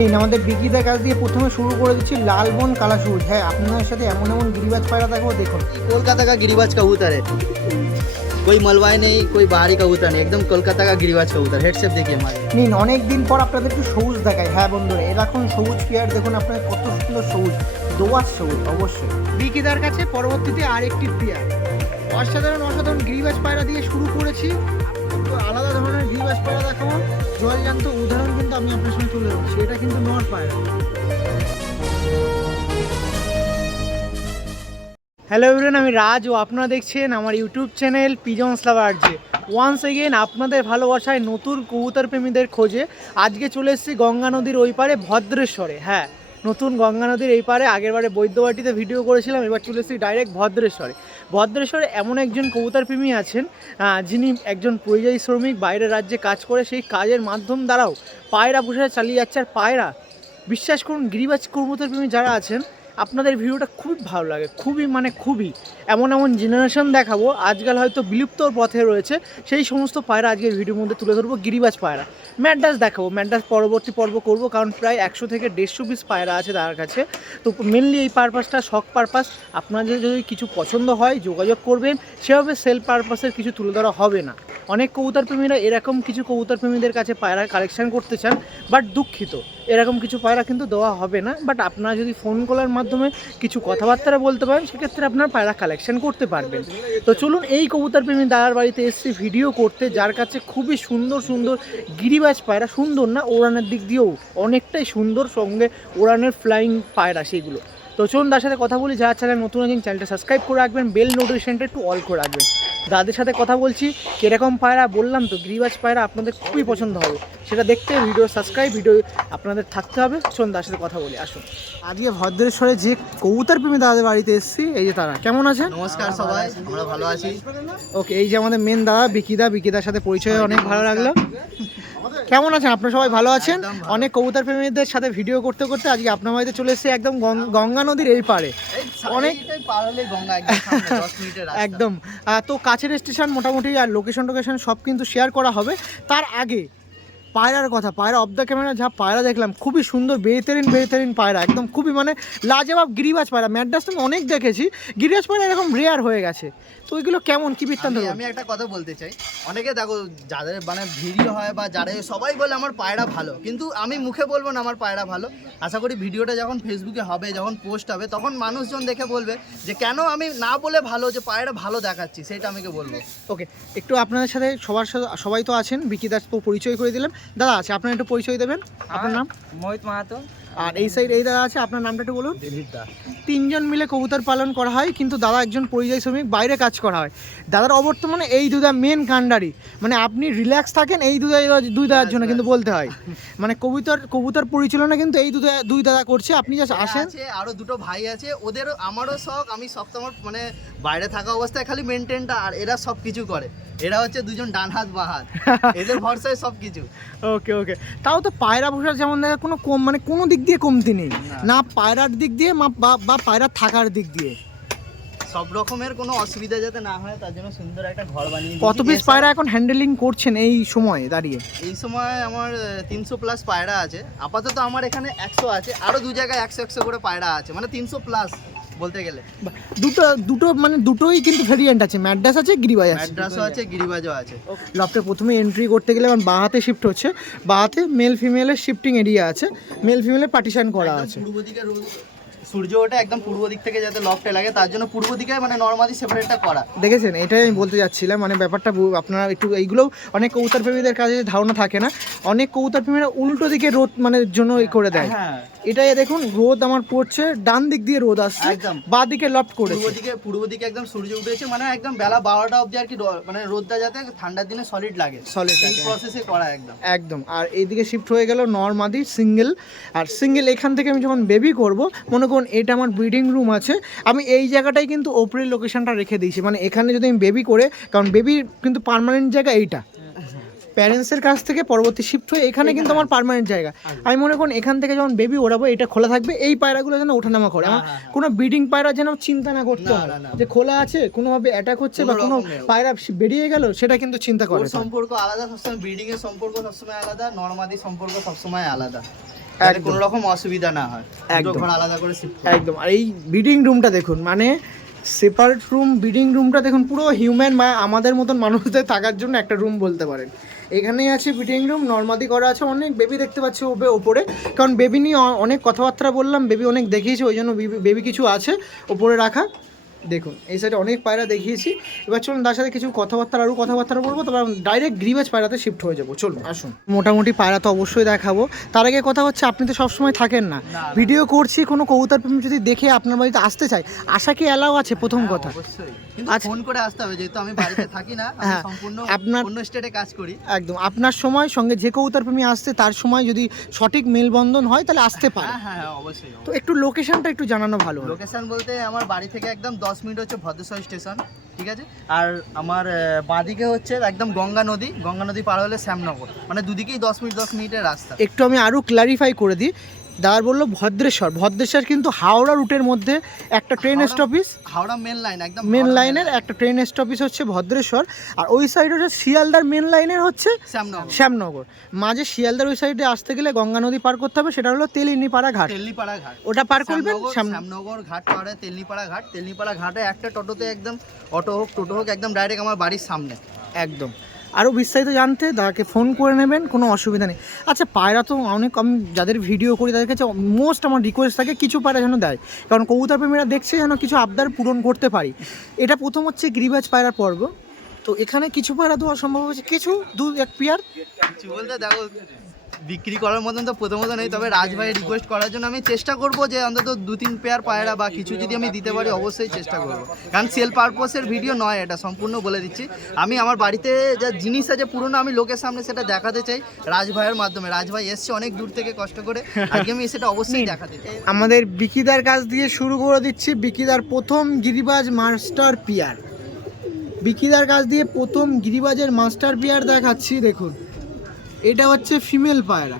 এই আমাদের বিকিদার কাছ দিয়ে প্রথমে শুরু করে দিচ্ছি লালবন কালা সবুজ হ্যাঁ আপনাদের সাথে এমন এমন গিরিবাজ পায়রা দেখো দেখুন कोलकाता का गिरिबाज कबूतर है कोई मलवाई नहीं कोई बाहरी कबूतर नहीं एकदम कोलकाता का गिरिबाज कबूतर हेड शेप देखिए हमारे নিন অনেক দিন পর আপনাদের একটু সবুজ দেখায় হ্যাঁ বন্ধুরা এরকম সবুজ পেয়ার দেখুন আপনার কত সুন্দর সবুজ দোয়াশ সবুজ অবশ্যই বিকিদার কাছে পরবর্তীতে আরেকটি পেয়ার অসাধারণ অসাধারণ গিরিবাজ পায়রা দিয়ে শুরু করেছি আলাদা ধরনের গিরিবাজ পায়রা দেখাবো। জলজান্ত উদাহরণ কিন্তু আমি আপনার সঙ্গে তুলে ধরছি। এটা কিন্তু নর পায়রা। হ্যালো এভরিওয়ান আমি রাজ ও আপনারা দেখছেন আমার ইউটিউব চ্যানেল লাভার যে ওয়ান্স এগেন আপনাদের ভালোবাসায় নতুন কবুতর প্রেমীদের খোঁজে আজকে চলে এসেছি গঙ্গা নদীর ওই পারে ভদ্রেশ্বরে। হ্যাঁ নতুন গঙ্গা নদীর এই পারে আগেরবারে বৈদ্যবাটিতে ভিডিও করেছিলাম, এবার চলে এসেছি ডাইরেক্ট ভদ্রেশ্বরে। ভদ্রেশ্বরে এমন একজন কবুতার প্রেমী আছেন যিনি একজন পরিযায়ী শ্রমিক বাইরের রাজ্যে কাজ করে, সেই কাজের মাধ্যম দ্বারাও পায়রা পোষা চালিয়ে যাচ্ছে। আর পায়রা, বিশ্বাস করুন, গিরিবাজ কবুতার প্রেমী যারা আছেন আপনাদের ভিডিওটা খুব ভালো লাগে, খুবই মানে খুবই। এমন এমন জেনারেশন দেখাবো, আজকাল হয়তো বিলুপ্তর পথে রয়েছে, সেই সমস্ত পায়রা আজকের ভিডিওর মধ্যে তুলে ধরবো, গিরিবাজ পায়রা। ম্যাডাস দেখাবো, ম্যাডাস পরবর্তী পর্ব করব, কারণ প্রায় একশো থেকে দেড়শো পিস পায়রা আছে তার কাছে। তো মেনলি এই পারপাসটা শখ পারপাস আপনাদের যদি কিছু পছন্দ হয়, যোগাযোগ করবেন, সেভাবে সেল পারপাসের কিছু তুলে ধরা হবে না। অনেক কবুতর প্রেমীরা এরকম কিছু কবুতর প্রেমীদের কাছে পায়রা কালেকশন করতে চান বাট দুঃখিত। এরকম কিছু পায়রা কিন্তু দেওয়া হবে না বাট আপনারা যদি ফোন কলের মাধ্যমে কিছু কথাবার্তা বলতে পারেন, সেক্ষেত্রে আপনার পায়রা কালেকশন করতে পারবেন। তো চলুন এই কবুতর প্রেমী দাদার বাড়িতে এসেছি ভিডিও করতে, যার কাছে খুবই সুন্দর সুন্দর গিরিবাজ পায়রা, সুন্দর না, ওড়ানের দিক দিয়েও অনেকটাই সুন্দর, সঙ্গে ওড়ানের ফ্লাইং পায়রা সেগুলো। তো চলুন তার সাথে কথা বলি, যারা চ্যানেল নতুন আছেন, চ্যানেলটা সাবস্ক্রাইব করে রাখবেন বেল নোটিফিকেশনটা একটু অল করে রাখবেন। দাদের সাথে কথা বলছি কীরকম পায়রা বললাম তো গিরিবাজ পায়রা আপনাদের খুবই পছন্দ হবে। সেটা দেখতে ভিডিও সাবস্ক্রাইব ভিডিও আপনাদের থাকতে হবে চলুন তার সাথে কথা বলি আসুন। আজকে ভদ্রেশ্বরে যে কবুতর প্রেমী দাদাদের বাড়িতে এসেছি এই যে তারা। কেমন আছে? নমস্কার সবাই আমরা ভালো আছি। ওকে এই যে আমাদের মেন দাদা বিকিদা বিকিদার সাথে পরিচয় অনেক ভালো লাগল। কেমন আছেন? আপনার সবাই ভালো আছেন? অনেক কবুতর প্রেমীদের সাথে ভিডিও করতে করতে আজকে আপনার বাড়িতে চলে এসেছে একদম গঙ্গা নদীর এই পারে অনেক- একদম সামনে, 10 মিনিটের রাস্তা। একদম। আহ, তো কাছের স্টেশন মোটামুটি আর লোকেশন টোকেশন সব কিন্তু শেয়ার করা হবে। তার আগে পায়রার কথা পায়রা অফ দ্য ক্যামেরা যা পায়রা দেখলাম খুবই সুন্দর বেহতেরিন বেহতেরিন পায়রা একদম খুবই মানে লাজবাব গিরিবাজ পায়রা। ম্যাডাস আমি অনেক দেখেছি গিরিবাজ পায়রা এরকম রেয়ার হয়ে গেছে। তো ওইগুলো কেমন কি বৃত্তান্ত আমি- আমি একটা কথা বলতে চাই। অনেকে দেখো যাদের মানে ভিডিও হয় বা যারা সবাই বলে আমার পায়রা ভালো কিন্তু আমি মুখে বলব না আমার পায়রা ভালো। আশা করি ভিডিওটা যখন ফেসবুকে হবে যখন পোস্ট হবে তখন মানুষজন দেখে বলবে যে কেন আমি না বলে ভালো যে পায়রা ভালো দেখাচ্ছি সেটা আমাকে বলব। ওকে একটু আপনাদের সাথে সবার সাথে সবাই তো আছেন বিকি দাস তো পরিচয় করে দিলাম। দাদা আছে আপনার একটু পরিচয় দেবেন? আপনার নাম? মোহিত মাহাতো। আর এই সাইড এই দাদা আছে আপনার নামটা একটু বলুন? দা তিনজন মিলে কবুতর পালন করা হয় কিন্তু দাদা একজন পরিযায়ী শ্রমিক বাইরে কাজ করা হয়। দাদার অবর্তমানে এই দুদা মেন কাণ্ডারি। মানে আপনি রিল্যাক্স থাকেন এই দুদা দুই দাদার জন্য কিন্তু বলতে হয়। মানে কবুতর কবুতর পরিচালনা কিন্তু এই দুদা দুই দাদা করছে। আপনি জাস্ট আসেন। আছে আরও দুটো ভাই আছে ওদেরও আমারও শখ আমি শখ তো আমার মানে বাইরে থাকা অবস্থায় খালি মেনটেনটা আর এরা সব কিছু করে। এরা হচ্ছে দুজন ডান হাত বা হাত এদের ভরসায় সব কিছু ওকে ওকে। তাও তো পায়রা বসার যেমন দেখা কোনো কম মানে কোনো দিক দিয়ে কমতি নেই। না। পায়রার দিক দিয়ে বা- পায়রা থাকার দিক দিয়ে। সব রকমের কোনো অসুবিধা যাতে না হয় তার জন্য সুন্দর একটা ঘর বানিয়ে কত পিস পায়রা এখন হ্যান্ডেলিং করছেন এই সময়ে দাঁড়িয়ে? এই সময় আমার তিনশো প্লাস পায়রা আছে। আপাতত আমার এখানে একশো আছে। আরও দু জায়গায় একশো একশো করে পায়রা আছে। মানে তিনশো প্লাস বলতে গেলে। দুটো দুটো মানে দুটোই কিন্তু ভেরিয়েন্ট আছে। ম্যাড্রাস আছে গিরিবাজ আছে। ম্যাড্রাসও আছে গিরিবাজও আছে। লফটে প্রথমে এন্ট্রি করতে গেলে আমার বাহাতে শিফট হচ্ছে। বাহাতে মেল ফিমেলের শিফটিং এরিয়া আছে। মেল ফিমেলের পার্টিশন করা আছে। পূর্ব দিকে সূর্য ওঠে একদম পূর্ব দিক থেকে যাতে লফটে লাগে তার জন্য পূর্ব দিকে মানে নর্মালি সেপারেটটা করা। দেখেছেন? এটাই আমি বলতে যাচ্ছিলাম মানে ব্যাপারটা আপনারা একটু এইগুলোও অনেক কবুতর প্রেমীদের কাছে ধারণা থাকে না। অনেক কবুতর প্রেমীরা উল্টো দিকে রোদ মানে জন্য করে দেয়। হ্যাঁ। এটাই দেখুন রোদ আমার পড়ছে ডান দিক দিয়ে রোদ আসছে একদম। বা দিকে লফট পূর্ব করেছে। দিকে পূর্ব দিকে একদম সূর্য উঠেছে মানে একদম বেলা বারোটা অবধি আর কি মানে রোদটা যাতে ঠান্ডার দিনে সলিড লাগে। লাগে। প্রসেসে করা একদম। একদম। আর এইদিকে শিফট হয়ে গেল নর্মাদি সিঙ্গেল আর সিঙ্গেল এখান থেকে আমি যখন বেবি করব মনে করুন এটা আমার ব্রিডিং রুম আছে। আমি এই জায়গাটাই কিন্তু ওপরের লোকেশনটা রেখে দিয়েছি। মানে এখানে যদি আমি বেবি করে কারণ বেবির কিন্তু পার্মানেন্ট জায়গা এইটা। প্যারেন্টসের কাছ থেকে পরবর্তী শিফট হয়ে এখানে কিন্তু আমার পার্মানেন্ট জায়গা। আমি মনে করুন এখান থেকে যখন বেবি ওড়াবো এটা খোলা থাকবে এই পায়রাগুলো যেন ওঠানামা করে। আমার কোনো ব্রিডিং পায়রা যেন চিন্তা না করতে হয়। যে খোলা আছে কোনোভাবে অ্যাটাক হচ্ছে বা কোনো। পায়রা বেরিয়ে গেল সেটা কিন্তু চিন্তা করে সম্পর্ক আলাদা সবসময় ব্রিডিং এর সম্পর্ক সবসময় আলাদা নর্মাদি সম্পর্ক সবসময় আলাদা। কোনো রকম অসুবিধা না হয়। একদম। আলাদা করে একদম। আর এই ব্রিডিং রুমটা দেখুন মানে সেপারেট রুম ব্রিডিং রুমটা দেখুন পুরো হিউম্যান বা আমাদের মতন মানুষদের থাকার জন্য একটা রুম বলতে পারেন। এখানেই আছে ব্রিডিং রুম নর্মাদি করা আছে অনেক বেবি দেখতে পাচ্ছি ওপে ওপরে। কারণ বেবি নিয়ে অনেক কথাবার্তা বললাম বেবি অনেক দেখিয়েছি ওই জন্য বেবি কিছু আছে ওপরে রাখা। দেখুন এই সাইডে অনেক পায়রা দেখিয়েছি। এবার চলুন তার সাথে কিছু কথাবার্তা আরও কথাবার্তা বলব তারপর ডাইরেক্ট গ্রিবাজ পায়রাতে শিফট হয়ে যাব। চলুন আসুন। মোটামুটি পায়রা তো অবশ্যই দেখাবো। তার আগে কথা হচ্ছে আপনি তো সবসময় থাকেন না। ভিডিও করছি কোনো কবুতর প্রেমী যদি দেখে আপনার বাড়িতে আসতে চায় আশা কি অ্যালাউ আছে? প্রথম কথা। অবশ্যই। আচ্ছা। ফোন করে আসতে হবে যেহেতু আমি বাড়িতে থাকি না হ্যাঁ, আপনার- অন্য স্টেটে কাজ করি। একদম আপনার সময় সঙ্গে যে কবুতর প্রেমী তার সময় যদি সঠিক মেলবন্ধন হয় তাহলে আসতে পারে। হ্যাঁ হ্যাঁ হ্যাঁ অবশ্যই তো একটু লোকেশনটা একটু জানানো ভালো লোকেশন বলতে আমার বাড়ি থেকে একদম দশ মিনিট হচ্ছে ভদ্রেশ্বর স্টেশন, ঠিক আছে? আর আমার বাঁদিকে হচ্ছে একদম গঙ্গা নদী গঙ্গা নদী পার হলে শ্যামনগর। মানে দুদিকেই দশ মিনিট, দশ মিনিটের রাস্তা। একটু আমি আরও ক্লারিফাই করে দিই। দাদার বলল ভদ্রেশ্বর। ভদ্রেশ্বর কিন্তু হাওড়া রুটের মধ্যে একটা ট্রেন স্টপিস হাওড়া মেন লাইন একদম মেন লাইনের একটা ট্রেন স্টপিস হচ্ছে ভদ্রেশ্বর। আর ওই সাইড হচ্ছে শিয়ালদার মেন লাইনের হচ্ছে শ্যামনগর। শ্যামনগর। মাঝে শিয়ালদার ওই সাইডে আসতে গেলে গঙ্গা নদী পার করতে হবে সেটা হলো তেলিনিপাড়া ঘাট। তেলনিপাড়া ঘাট। ওটা পার করবেন? শ্যামনগর- ঘাট পাড়ে তেলনিপাড়া ঘাট। তেলনিপাড়া ঘাটে একটা টোটোতে একদম অটো হোক টোটো হোক একদম ডাইরেক্ট আমার বাড়ির সামনে। একদম। আরও বিস্তারিত জানতে তাকে ফোন করে নেবেন, কোনো অসুবিধা নেই। আচ্ছা পায়রা তো অনেক আমি যাদের ভিডিও করি, তাদের কাছে মোস্ট আমার রিকোয়েস্ট থাকে কিছু পায়রা যেন দেয়। কারণ কবুতর প্রেমীরা দেখছে যেন কিছু আবদার পূরণ করতে পারি। এটা প্রথম হচ্ছে গ্রিবাজ পায়রার পর্ব। তো এখানে কিছু পায়রা দেওয়া সম্ভব হয়েছে। কিছু দু এক পেয়ার বিক্রি করার মতন তো প্রথমত নেই তবে রাজ ভাই রিকোয়েস্ট করার জন্য আমি চেষ্টা করব যে অন্তত দু তিন পেয়ার পায়রা বা কিছু যদি আমি দিতে পারি অবশ্যই চেষ্টা করব। কারণ সেল পারপোসের ভিডিও নয় এটা সম্পূর্ণ বলে দিচ্ছি। আমি আমার বাড়িতে যা জিনিস আছে পুরনো আমি লোকের সামনে সেটা দেখাতে চাই রাজভাইয়ের মাধ্যমে। রাজভাই এসছে অনেক দূর থেকে কষ্ট করে আজকে আমি সেটা অবশ্যই দেখাতে চাই। আমাদের বিকিদার কাছ দিয়ে শুরু করে দিচ্ছি। বিকিদার প্রথম গিরিবাজ মাস্টার পিয়ার বিকিদার কাছ দিয়ে প্রথম গিরিবাজের মাস্টার পিয়ার দেখাচ্ছি দেখুন। এটা হচ্ছে ফিমেল পায়রা।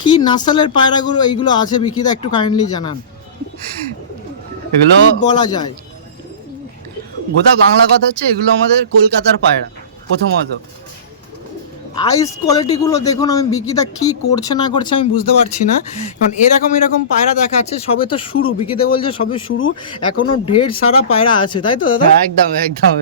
কি নাসালের পায়রাগুলো এইগুলো আছে বিকিদা একটু কাইন্ডলি জানান। এগুলো বলা যায়? গোটা বাংলা কথা হচ্ছে এগুলো আমাদের কলকাতার পায়রা প্রথমত। আইস কোয়ালিটিগুলো দেখুন আমি বিকিদা কি করছে না করছে আমি বুঝতে পারছি না। কারণ এরকম এরকম পায়রা দেখাচ্ছে সবে তো শুরু। বিকিদা বলছে সবে শুরু এখনও ঢের সারা পায়রা আছে তাই তো দাদা? হ্যাঁ, একদম একদম।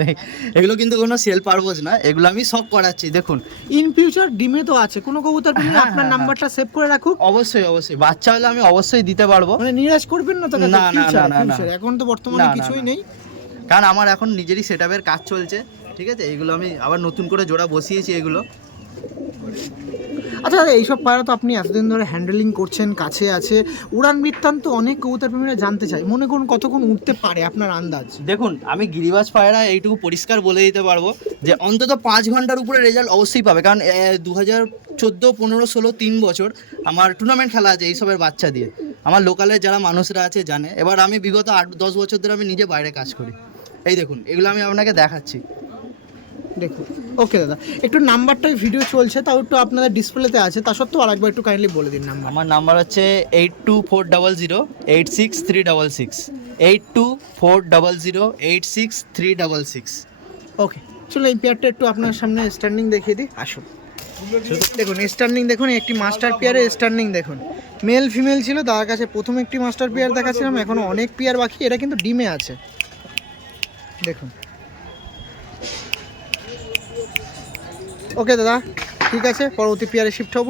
এগুলো কিন্তু কোনো সেল পারপোজ না এগুলো আমি সব করাচ্ছি দেখুন। ইন ফিউচার ডিমে তো আছে কোনো কবুতর হ্যাঁ, আপনার হ্যাঁ, নাম্বারটা সেভ করে রাখুক। অবশ্যই অবশ্যই। বাচ্চা হলে আমি অবশ্যই দিতে পারব। মানে নিরাশ করবেন না তো না, না, না। এখন তো বর্তমানে কিছুই নেই। কারণ আমার এখন নিজেরই সেট কাজ চলছে ঠিক আছে? এগুলো আমি আবার নতুন করে জোড়া বসিয়েছি এগুলো। আচ্ছা দাদা, এইসব পায়রা তো আপনি এতদিন ধরে হ্যান্ডেলিং করছেন কাছে আছে। উড়ান বৃত্তান্ত অনেক কবুতর প্রেমীরা জানতে চায়। মনে করুন কতক্ষণ উঠতে পারে আপনার আন্দাজ। দেখুন আমি গিরিবাজ পায়রা এইটুকু পরিষ্কার বলে দিতে পারব যে অন্তত পাঁচ ঘণ্টার উপরে রেজাল্ট অবশ্যই পাবে। কারণ দু হাজার চোদ্দ পনেরো ষোলো তিন বছর আমার টুর্নামেন্ট খেলা আছে এইসবের বাচ্চা দিয়ে। আমার লোকালের যারা মানুষরা আছে জানে। এবার আমি বিগত আট দশ বছর ধরে আমি নিজে বাইরে কাজ করি। এই দেখুন এগুলো আমি আপনাকে দেখাচ্ছি। দেখুন। ওকে দাদা। একটু নাম্বারটাই ভিডিও চলছে তাও একটু আপনাদের ডিসপ্লেতে আছে। তা সত্ত্বেও আরেকবার একটু কাইন্ডলি বলে দিন নাম্বার আমার নাম্বার হচ্ছে eight two four double zero eight six three double six eight two four double zero eight six three double six okay চলো এই পেয়ারটা একটু আপনার সামনে স্ট্যান্ডিং দেখিয়ে দিই। আসুন। দেখুন স্ট্যান্ডিং দেখুন একটি মাস্টার পেয়ারের স্ট্যান্ডিং দেখুন। মেল ফিমেল ছিল তার কাছে প্রথম একটি মাস্টার পেয়ার দেখাচ্ছিলাম এখনও অনেক পেয়ার বাকি এটা কিন্তু ডিমে আছে। দেখুন। ওকে দাদা ঠিক আছে পরবর্তী পেয়ারে শিফট হব।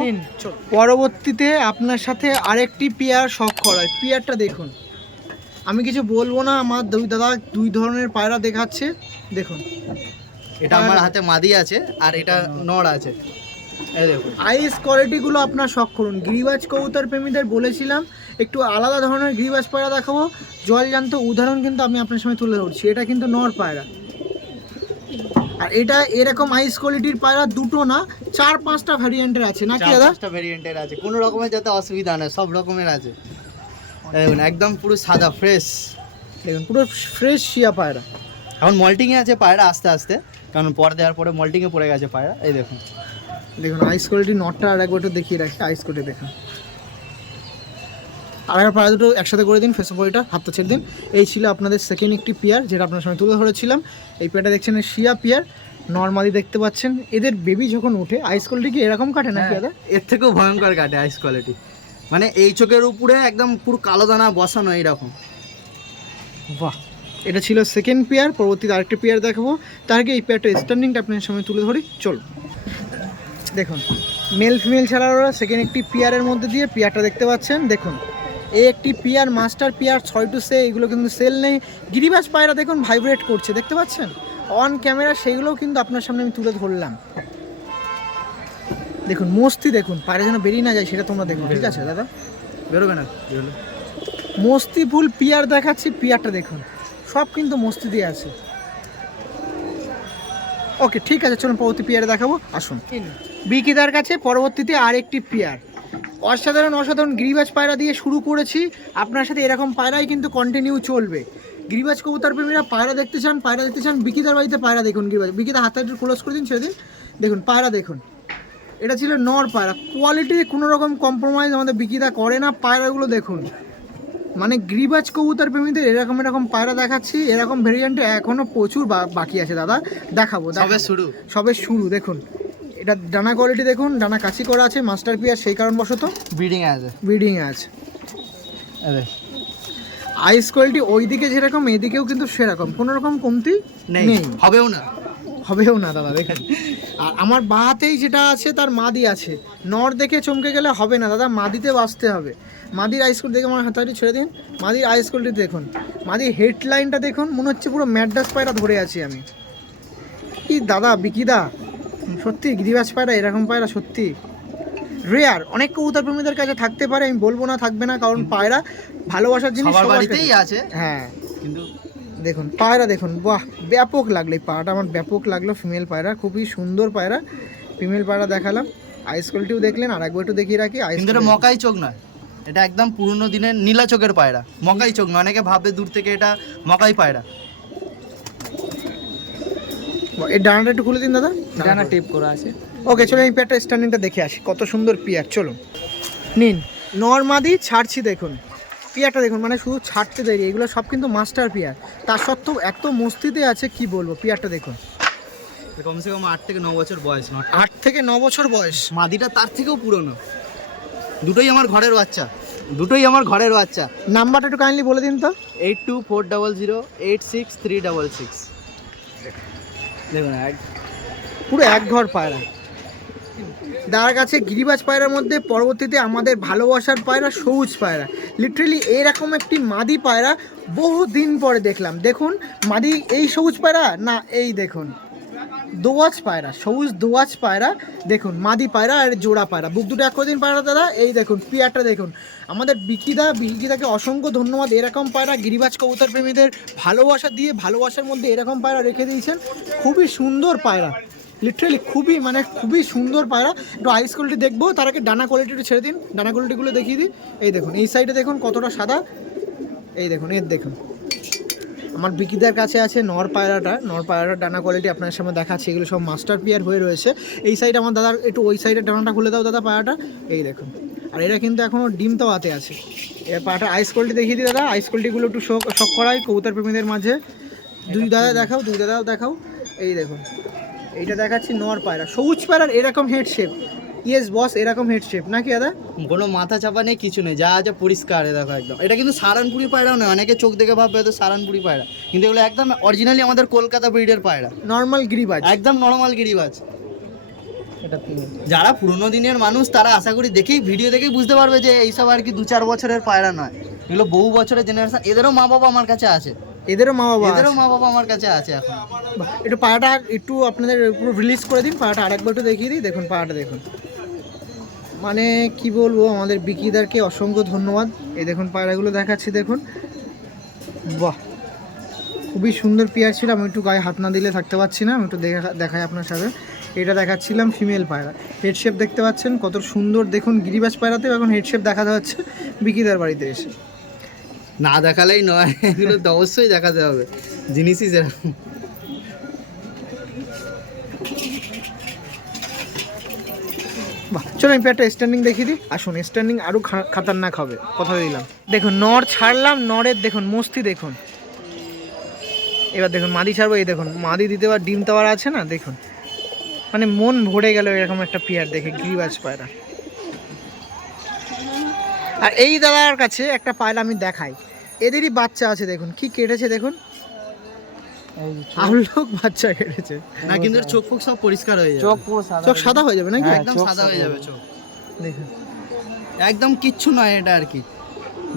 পরবর্তীতে আপনার সাথে আরেকটি পেয়ার শখ করায় পেয়ারটা দেখুন। আমি কিছু বলব না আমার দুই দাদা দুই ধরনের পায়রা দেখাচ্ছে। দেখুন। এটা আমার হাতে মাদি আছে আর এটা নড় আছে। দেখুন। আইস কোয়ালিটিগুলো আপনার শখ করুন। গিরিবাজ কবুতর প্রেমীদের বলেছিলাম একটু আলাদা ধরনের গিরিবাজ পায়রা দেখাবো। জলজান্ত উদাহরণ কিন্তু আমি আপনার সামনে তুলে ধরছি। এটা কিন্তু নর পায়রা। আর এটা এরকম আইস কোয়ালিটির পায়রা দুটো না চার পাঁচটা ভ্যারিয়েন্টের আছে নাকি চার দাদা? পাঁচটা ভেরিয়েন্টের আছে। কোনো রকমের যাতে অসুবিধা নেই সব রকমের আছে। দেখুন একদম পুরো সাদা ফ্রেশ দেখুন পুরো ফ্রেশ শিয়া পায়রা। এখন মল্টিংয়ে আছে পায়রা আস্তে আস্তে কারণ পর দেওয়ার পরে মল্টিংয়ে পড়ে গেছে পায়রা। এই দেখুন। দেখুন আইস কোয়ালিটি নটটা আর একবার একটু দেখিয়ে রাখি আইস কোয়ালিটি দেখুন। আর পায়রা দুটো একসাথে করে দিন ফেস বইটা হাতটা ছেড়ে দিন। এই ছিল আপনাদের সেকেন্ড একটি পেয়ার যেটা আপনার সঙ্গে তুলে ধরেছিলাম। এই পেয়ারটা দেখছেন শিয়া পেয়ার নর্মালি দেখতে পাচ্ছেন। এদের বেবি যখন ওঠে আইস কোয়ালিটি কি এরকম কাটে না দাদা? এর থেকেও ভয়ঙ্কর কাটে আইস কোয়ালিটি মানে এই চোখের উপরে একদম পুরো কালো দানা বসানো এইরকম। বাহ। এটা ছিল সেকেন্ড পেয়ার পরবর্তীতে আরেকটা পেয়ার দেখাবো। তার আগে এই পেয়ারটা স্ট্যান্ডিংটা আপনার সামনে তুলে ধরি চলো দেখুন মেল ফিমেল ছাড়া ওরা সেকেন্ড একটি পেয়ারের মধ্যে দিয়ে পেয়ারটা দেখতে পাচ্ছেন। দেখুন এই একটি পিয়ার মাস্টার পিয়ার ছয় টু সে এগুলো কিন্তু সেল নেই। গিরিবাজ পায়রা দেখুন ভাইব্রেট করছে দেখতে পাচ্ছেন? অন ক্যামেরা সেগুলোও কিন্তু আপনার সামনে আমি তুলে ধরলাম। দেখুন মস্তি দেখুন পায়রা যেন বেরিয়ে না যায় সেটা তোমরা দেখুন ঠিক আছে দাদা? বেরোবে না মস্তি ফুল পিয়ার দেখাচ্ছি পিয়ারটা দেখুন। সব কিন্তু মস্তি দিয়ে আছে। ওকে ঠিক আছে চলুন পরবর্তী পিয়ার দেখাবো আসুন। বিকিদার কাছে পরবর্তীতে আরেকটি পিয়ার। অসাধারণ অসাধারণ গিরিবাজ পায়রা দিয়ে শুরু করেছি। আপনার সাথে এরকম পায়রাই কিন্তু কন্টিনিউ চলবে। গিরিবাজ কবুতর প্রেমীরা পায়রা দেখতে চান পায়রা দেখতে চান বিকিদার বাড়িতে পায়রা দেখুন গিরিবাজ। বিকিদা হাতটা একটু ক্লোজ করে দিন ছেড়ে দিন। দেখুন পায়রা দেখুন। এটা ছিল নর পায়রা। কোয়ালিটি কোনো রকম কম্প্রোমাইজ আমাদের বিকিদা করে না পায়রাগুলো দেখুন। মানে গ্রিবাজ কবুতর প্রেমীদের এরকম এরকম পায়রা দেখাচ্ছি এরকম ভেরিয়েন্টে এখনও প্রচুর বাকি আছে দাদা। দেখাবো। সবে শুরু। সবে শুরু দেখুন। এটা ডানা কোয়ালিটি দেখুন ডানা কাছি করা আছে মাস্টার পিয়ার সেই কারণবশত ব্রিডিং আছে। ব্রিডিং আছে। আরে। আইস কোয়ালিটি ওইদিকে যেরকম এদিকেও কিন্তু সেরকম। কোনো রকম কমতি নেই। হবেও না। হবেও না দাদা দেখেন। আর আমার বাহাতেই যেটা আছে তার মাদি আছে। নর দেখে চমকে গেলে হবে না দাদা মাদিতে বাঁচতে হবে। মাদির আইস কোয়ালিটি দেখে আমার হাতাটি ছেড়ে দিন। মাদির আইস কোয়ালিটি দেখুন। মাদির হেডলাইনটা দেখুন মনে হচ্ছে পুরো ম্যাডাস পায়রা ধরে আছি আমি। কি দাদা বিকিদা? সত্যি গিরিবাজ পায়রা এরকম পায়রা সত্যি। রেয়ার অনেক কবুতর প্রেমীদের কাছে থাকতে পারে আমি বলব না থাকবে না কারণ পায়রা ভালোবাসার জিনিস সবার বাড়িতেই আছে। হ্যাঁ। কিন্তু দেখুন পায়রা দেখুন বাহ ব্যাপক লাগল এই পায়রাটা আমার ব্যাপক লাগল ফিমেল পায়রা খুবই সুন্দর পায়রা ফিমেল পায়রা দেখালাম। আইস কোয়ালিটিও দেখলেন আর একবার একটু দেখিয়ে রাখি আইস কিন্তু মকাই চোখ নয় এটা একদম পুরনো দিনের নীলা চোখের পায়রা মকাই চোখ নয় অনেকে ভাবে দূর থেকে এটা মকাই পায়রা। এই ডানাটা একটু খুলে দিন দাদা। ডানা টেপ করা আছে। ওকে চলো এই পেয়ারটা স্ট্যান্ডিংটা দেখে আসি। কত সুন্দর পিয়ার চলুন। নিন। নর্মাদি ছাড়ছি দেখুন। পিয়ারটা দেখুন মানে শুধু ছাড়তে দেরি এগুলো সব কিন্তু মাস্টার পিয়ার। তার সত্ত্বেও এত মস্তিতে আছে কি বলব পিয়ারটা দেখুন। কমসে কম আট থেকে ন বছর বয়স আট। থেকে ন বছর বয়স। মাদিটা তার থেকেও পুরনো। দুটোই আমার ঘরের বাচ্চা। দুটোই আমার ঘরের বাচ্চা। নাম্বারটা একটু কাইন্ডলি বলে দিন তো। Eight two four double zero eight six three double six. দেখুন, এক- পুরো এক ঘর পায়রা। তার কাছে গিরিবাজ পায়রার মধ্যে পরবর্তীতে আমাদের ভালোবাসার পায়রা সবুজ পায়রা। লিটারেলি এরকম একটি মাদি পায়রা বহু দিন পরে দেখলাম। দেখুন, মাদি এই সবুজ পায়রা না এই দেখুন। দোয়াজ পায়রা, সবুজ দোয়াজ পায়রা, দেখুন, মাদি পায়রা আর জোড়া পায়রা। বুক দুটো এক দিন পায়রা দাদা। এই দেখুন, পিয়ারটা দেখুন। আমাদের বিকিদা বিকিদাকে অসংখ্য ধন্যবাদ। এরকম পায়রা গিরিবাজ কবুতর প্রেমীদের ভালোবাসা দিয়ে, ভালোবাসার মধ্যে এরকম পায়রা রেখে দিয়েছেন। খুবই সুন্দর পায়রা। লিটারেলি খুবই মানে খুবই সুন্দর পায়রা। একটু আইস কোয়ালিটি দেখব। তার আগে ডানা কোয়ালিটি একটু ছেড়ে দিন। ডানা কোয়ালিটিগুলো দেখিয়ে দিই। এই দেখুন, এই সাইডে দেখুন কতটা সাদা। এই দেখুন, এর দেখুন। আমার বিকিদার কাছে আছে নর পায়রাটা নর পায়রাটার ডানা কোয়ালিটি আপনার সামনে দেখাচ্ছে এগুলো সব মাস্টার পিয়ার হয়ে রয়েছে। এই সাইড আমার দাদার একটু ওই সাইডের ডানাটা খুলে দাও দাদা পায়রাটা। এই দেখুন। আর এরা কিন্তু এখনও ডিম তো তাওয়াতে আছে। এর পায়রাটা আইস কোয়ালিটি দেখিয়ে দিই দাদা। আইস কোয়ালিটিগুলো একটু শখ শখ করাই কবুতর প্রেমীদের মাঝে। দুই দাদা দেখাও দুই দাদাও দেখাও। এই দেখুন। এইটা দেখাচ্ছি নর পায়রা। সবুজ পায়রার এরকম হেড শেপ ইয়েস বস এরকম হেড শেপ নাকি দাদা? কোনো মাথা চাপা নেই কিছু নেই যা আছে পরিষ্কার দেখো একদম। এটা কিন্তু সারানপুরি পায়রাও নয় অনেকে চোখ দেখে ভাববে হয়তো সারানপুরি পায়রা। কিন্তু এগুলো একদম অরিজিনালি আমাদের কলকাতা ব্রিডের পায়রা। নর্মাল গিরিবাজ একদম নর্মাল গিরিবাজ যারা পুরনো দিনের মানুষ তারা আশা করি দেখেই ভিডিও দেখেই বুঝতে পারবে যে এইসব আর কি দু চার বছরের পায়রা নয়। এগুলো বহু বছরের জেনারেশন এদেরও মা বাবা আমার কাছে আছে। এদেরও মা বাবা এদেরও মা বাবা আমার কাছে আছে এখন। একটু পাড়াটা একটু আপনাদের পুরো রিলিজ করে দিন পাড়াটা আরেকবার একটু দেখিয়ে দিই দেখুন পাড়াটা দেখুন। মানে কি বলব আমাদের বিকিদারকে অসংখ্য ধন্যবাদ। এই দেখুন পায়রাগুলো দেখাচ্ছি দেখুন। বাহ খুবই সুন্দর পেয়ার ছিল আমি একটু গায়ে হাত না দিলে থাকতে পারছি না আমি একটু দেখা দেখাই আপনার সাথে। এটা দেখাচ্ছিলাম ফিমেল পায়রা। হেডশেপ দেখতে পাচ্ছেন কত সুন্দর দেখুন গিরিবাজ পায়রাতেও এখন হেডশেপ দেখা যাচ্ছে বিকিদার বাড়িতে এসে। না দেখালেই নয়, এগুলো তো অবশ্যই দেখাতে হবে। জিনিসই যেরকম চলো আমি একটা স্ট্যান্ডিং দেখিয়ে দিই। আসুন স্ট্যান্ডিং আরও খাতারনাক হবে, কথা দিলাম। দেখুন, নর ছাড়লাম, নরের দেখুন, মস্তি দেখুন। এবার দেখুন, মাদি ছাড়বো, এই দেখুন, মাদি দিতে পার ডিম দেওয়ার আছে না, দেখুন। মানে মন ভরে গেল এরকম একটা পেয়ার দেখে, গিরিবাজ পায়রা। আর এই দাদার কাছে একটা পায়রা আমি দেখাই। এদেরই বাচ্চা আছে দেখুন কি কেটেছে দেখুন। আলোক বাচ্চা কেটেছে। না কিন্তু চোখ ফোক সব পরিষ্কার হয়ে যাবে। চোখ সাদা চোখ সাদা হয়ে যাবে নাকি? একদম সাদা হয়ে যাবে চোখ। দেখুন। একদম কিচ্ছু নয় এটা আর কি।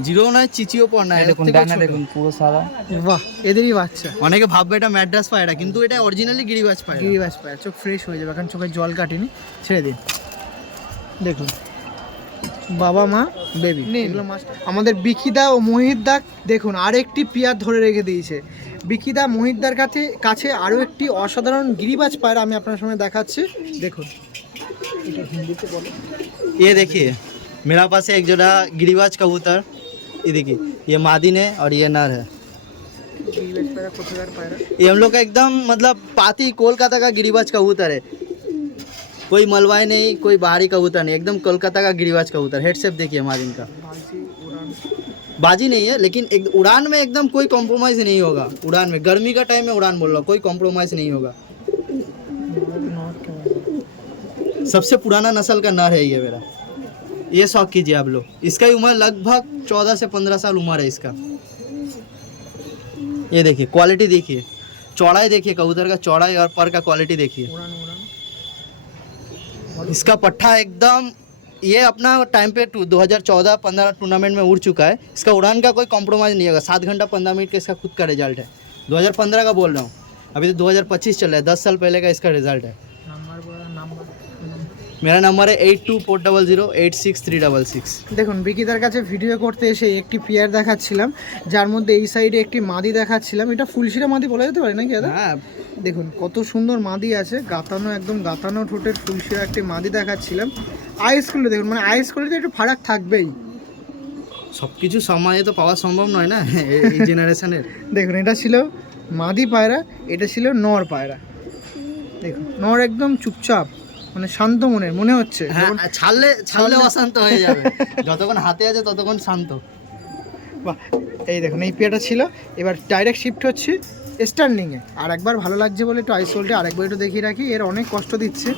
জিরো নয় চিচিও পর না দেখুন ডানা দেখুন পুরো সাদা। বাহ এদেরই বাচ্চা। অনেকে ভাববে এটা ম্যাড্রাস পায়রা কিন্তু এটা অরিজিনালি গিরিবাজ পায়রা। গিরিবাজ পায়রা চোখ ফ্রেশ হয়ে যাবে এখন চোখে জল কাটেনি। ছেড়ে দিন। দেখুন। বাবা মা বেবি এগুলো মাছ আমাদের বিকিদা ও মহিতদা দেখুন আরেকটি পিয়ার ধরে রেখে দিয়েছে বিকিদা মহিতদার কাছে কাছে আরও একটি অসাধারণ গিরিবাজ পায়রা আমি আপনার সামনে দেখাচ্ছি দেখুন এটা হিন্দিতে বলো ये देखिए मेरा पास है एक जोड़ा गिरिबाज कबूतर ये देखिए ये मादिन है और ये नर है গিরিবাজ পায়রা কোথাকার পায়রা ये हम लोग का एकदम मतलब पाती कोलकाता का गिरिबाज कबूतर है कोई मलवाई नहीं, कोई बाहरी कबूतर नहीं, एकदम कोलकाता का गिरिवाज कबूतर हेडसेप देखिए हमारे इनका। बाजी नहीं है, लेकिन एक उड़ान में एकदम कोई कॉम्प्रोमाइज़ नहीं होगा, उड़ान में। गर्मी का टाइम में उड़ान बोल रहा हूँ, कोई कॉम्प्रोमाइज़ नहीं होगा। सबसे पुराना नस्ल का नर है ये मेरा। ये शौक कीजिए आप लोग। इसका उम्र लगभग चौदह से पंद्रह साल उम्र है इसका। ये देखिए क्वालिटी देखिए। चौड़ाई देखिए, कबूतर का चौड़ाई और पर का क्वालिटी देखिए। इसका पट्टा एकदम ये अपना टाइम पे टू 2014 15 टूर्नामेंट में उड़ चुका है इसका उड़ान का कोई कॉम्प्रोमाइज़ नहीं होगा सात घंटा पंद्रह मिनट का इसका खुद का रिजल्ट है 2015 का बोल रहा हूँ अभी तो 2025 चल रहा है दस साल पहले का इसका रिजल्ट है নাম্বার বলা নাম্বার मेरा नंबर है eight two four double zero eight six three double six দেখুন বিকিদার কাছে ভিডিও করতে এসে একটি পিয়ার দেখাচ্ছিলাম যার মধ্যে এই সাইডে একটি মাদি দেখাচ্ছিলাম এটা ফুলশিরা মাদি বলা যেতে পারে নাকি দাদা হ্যাঁ দেখুন কত সুন্দর মাদি আছে। গাতানো একদম গাতানো ঠোঁটের ফুলশিরা একটি মাদি দেখাচ্ছিলাম। আইসগুলো দেখুন মানে আইসগুলো তো একটু ফারাক থাকবেই। সব কিছু সময়ে তো পাওয়া সম্ভব নয় না? এই- এই জেনারেশনের দেখুন এটা ছিল মাদি পায়রা এটা ছিল নর পায়রা। দেখুন নর একদম চুপচাপ মানে শান্ত মনের মনে হচ্ছে। হ্যাঁ ছাড়লে ছাড়লে অশান্ত হয়ে যাবে। যতক্ষণ হাতে আছে ততক্ষণ শান্ত। বাহ এই দেখুন এই পেয়াটা ছিল। এবার ডাইরেক্ট শিফট হচ্ছে স্ট্যান্ডিংয়ে। আর একবার ভালো লাগছে বলে একটু আইসোলটা আরেকবার একটু দেখিয়ে রাখি এর অনেক কষ্ট দিচ্ছে।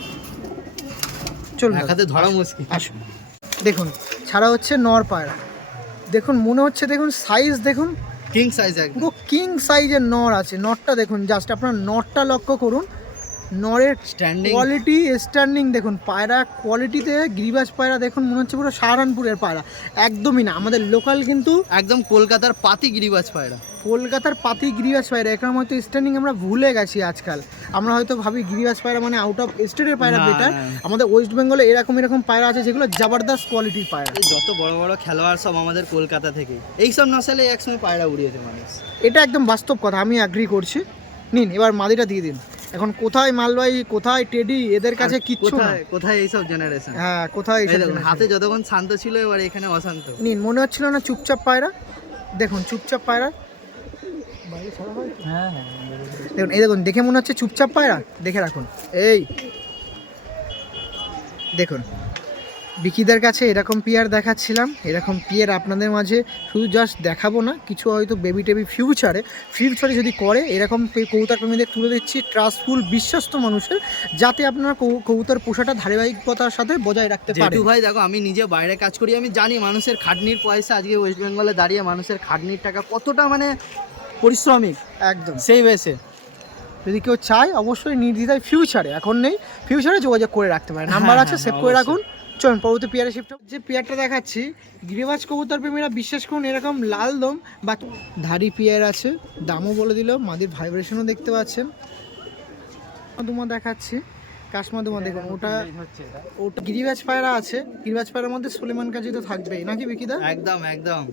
চলুন হাতে ধরা মুশকিল। আসুন। দেখুন ছাড়া হচ্ছে নর পায়রা। দেখুন মনে হচ্ছে দেখুন সাইজ দেখুন। কিং সাইজ একদম। পুরো কিং সাইজের নর আছে। নরটা দেখুন জাস্ট আপনার নরটা লক্ষ্য করুন। নরের স্ট্যান্ডিং কোয়ালিটি স্ট্যান্ডিং দেখুন। পায়রা কোয়ালিটিতে গিরিবাজ পায়রা দেখুন মনে হচ্ছে পুরো সাহারানপুরের পায়রা। একদমই না আমাদের লোকাল কিন্তু একদম কলকাতার পাতি গিরিবাজ পায়রা। কলকাতার পাতি গিরিবাজ পায়রা এখন হয়তো স্ট্যান্ডিং আমরা ভুলে গেছি আজকাল। আমরা হয়তো ভাবি গিরিবাজ পায়রা মানে আউট অফ স্টেটের পায়রা বেটার। আমাদের ওয়েস্ট বেঙ্গলে এরকম এরকম পায়রা আছে যেগুলো জবরদস্ত কোয়ালিটির পায়রা। যত বড় বড় খেলোয়াড় সব আমাদের কলকাতা থেকে। এইসব নসালে একসময় পায়রা উড়িয়েছে মানুষ। এটা একদম বাস্তব কথা আমি অ্যাগ্রি করছি। নিন এবার মাদিটা দিয়ে দিন। এখন কোথায় মালবাই কোথায় টেডি এদের কাছে কিচ্ছু না। কোথায় এইসব জেনারেশন হ্যাঁ কোথায় জিনিস হাতে যতক্ষণ শান্ত ছিল এবার এখানে অশান্ত। নিন মনে হচ্ছিল না চুপচাপ পায়রা? দেখুন চুপচাপ পায়রা। হ্যাঁ হ্যাঁ দেখুন, এই দেখুন, দেখে মনে হচ্ছে চুপচাপ পায়রা। দেখে রাখুন। এই। দেখুন, বিকিদের কাছে এরকম পিয়ার দেখাচ্ছিলাম। এরকম পিয়ার আপনাদের মাঝে শুধু জাস্ট দেখাবো না, কিছু হয়তো বেবি টেবি ফিউচারে ফিউচারে যদি করে, এরকম প্রেমীদের তুলে দিচ্ছি ট্রাস্টফুল বিশ্বস্ত মানুষের, যাতে আপনারা কবুতর পোষাটা ধারাবাহিকতার সাথে বজায় রাখতে পারেন। ভাই, দেখো, আমি নিজে বাইরে কাজ করি, আমি জানি মানুষের খাটনির পয়সা, আজকে ওয়েস্ট বেঙ্গলে দাঁড়িয়ে মানুষের খাটনির টাকা কতটা মানে পরিশ্রমিক। একদম। সেই বেসে যদি কেউ চায় অবশ্যই নির্দ্বিধায় ফিউচারে এখন নেই ফিউচারে যোগাযোগ করে রাখতে পারে। নাম্বার হ্যাঁ, আছে হ্যাঁ, সেভ করে রাখুন। চলুন পরবর্তী পেয়ারে শিফট যে পেয়ারটা দেখাচ্ছি গিরিবাজ কবুতর প্রেমীরা বিশ্বাস করুন এরকম লাল দম বা ধারি পেয়ার আছে দামও বলে দিল মাদির ভাইব্রেশনও দেখতে পাচ্ছেন। দুমা দেখাচ্ছি কাশমা দুমা দেখুন ওটা ওটা গিরিবাজ পায়রা আছে গিরিবাজ পায়রার মধ্যে সুলেমান কাজী তো থাকবেই। নাকি বিকিদা একদম একদম।